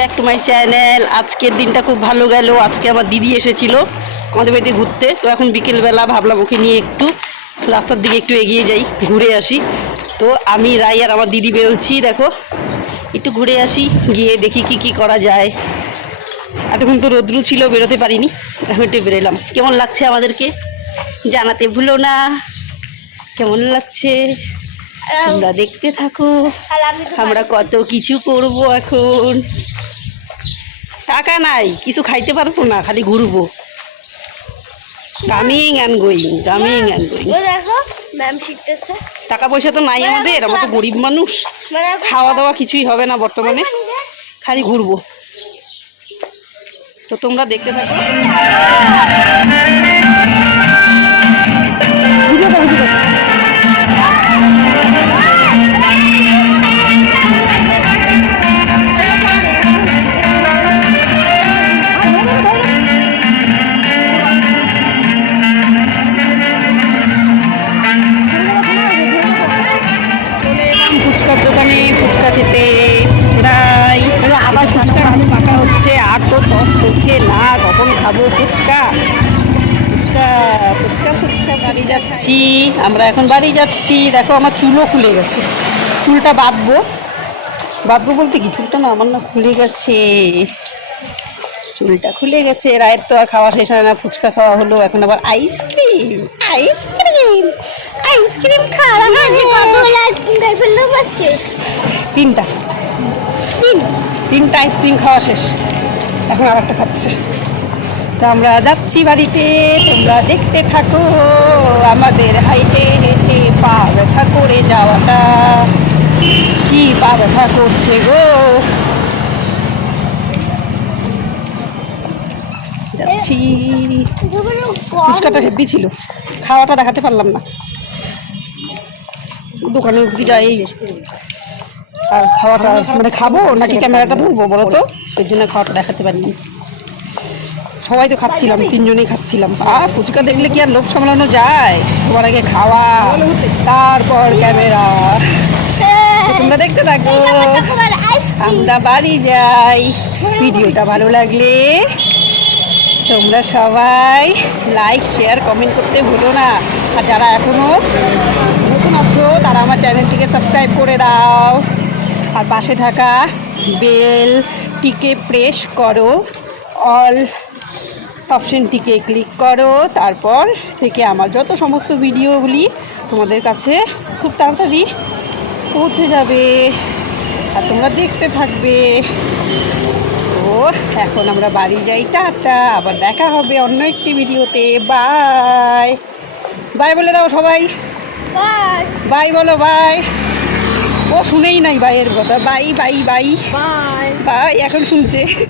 Back to my channel. আজকের দিনটা খুব ভালো গেল। আজকে আমার দিদি এসেছিল আমাদের বাড়িতে ঘুরতে। তো এখন বিকেলবেলা ভাবলাম ওকে নিয়ে একটু রাস্তার দিকে একটু এগিয়ে যাই, ঘুরে আসি। তো আমি রাই আর আমার দিদি বেরোচ্ছি, দেখো একটু ঘুরে আসি, গিয়ে দেখি কি কি করা যায়। এতক্ষণ তো রৌদ্র ছিল, বেরোতে পারিনি, এখন একটু বেরোলাম। কেমন লাগছে আমাদেরকে জানাতে ভুলো না, কেমন লাগছে তোমরা দেখতে থাকো। আমরা কত কিছু করব এখন। টাকা নাই, কিছু খাইতে পারবো না, খালি ঘুরবো। Coming and going, coming and going. টাকা পয়সা তো নাই আমাদের, আমরা তো গরিব মানুষ। খাওয়া দাওয়া কিছুই হবে না বর্তমানে, খালি ঘুরবো। তো তোমরা দেখতে থাকো। ফুচকার দোকানে ফুচকা খেতে প্রায় আবার ফুচকা পাকা হচ্ছে, আর তো দশ হচ্ছে না, কখন খাবো ফুচকা। ফুচকা ফুচকা ফুচকা বাড়ি যাচ্ছি আমরা, এখন বাড়ি যাচ্ছি। দেখো আমার চুলও খুলে গেছে, চুলটা বাঁধবো বলতে কি, চুলটা না আমার না খুলে গেছে, চুলটা খুলে গেছে। রায়ের তো আর খাওয়া শেষ হয় না, ফুচকা খাওয়া হলো, এখন আবার আইসক্রিম আইসক্রিম আইসক্রিম খাওয়া। তিনটা আইসক্রিম খাওয়া শেষ, এখন আর একটা খাচ্ছে। তো আমরা যাচ্ছি বাড়িতে, তোমরা দেখতে থাকো আমাদের হাইটে হেঁটে পা ব্যথা করে যাওয়াটা। কি পা ব্যথা করছে গো। যাচ্ছি। ফুচকাটা হেভি ছিল, খাওয়াটা দেখাতে পারলাম না, দোকানে উঠে যাই। আর খাওয়াটা মানে খাবো নাকি ক্যামেরাটা ধরবো বলো তো, সেই জন্য খাওয়াটা দেখাতে পারিনি। সবাই তো খাচ্ছিলাম, তিনজনেই খাচ্ছিলাম। ফুচকা দেখলে কি আর লোভ সামলানো যায়? সবার আগে খাওয়া, তারপর ক্যামেরা। তোমরা দেখতে থাকো, আমরা বাড়ি যাই। ভিডিওটা ভালো লাগলে তোমরা সবাই লাইক শেয়ার কমেন্ট করতে ভুলো না। আর যারা এখনও নতুন আছো তারা আমার চ্যানেলটিকে সাবস্ক্রাইব করে দাও, আর পাশে থাকা বেলটিকে প্রেস করো, অল অপশনটিকে ক্লিক করো। তারপর থেকে আমার যত সমস্ত ভিডিওগুলি তোমাদের কাছে খুব তাড়াতাড়ি পৌঁছে যাবে, আর তোমরা দেখতে থাকবে। তো এখন আমরা বাড়ি যাই, টাটা, আবার দেখা হবে অন্য একটি ভিডিওতে। বাই বাই বলে দাও সবাই, বাই বলো, বাই। ও শুনেই নাই বাইয়ের কথা, বাই বাই বাই বাই, এখন শুনছে।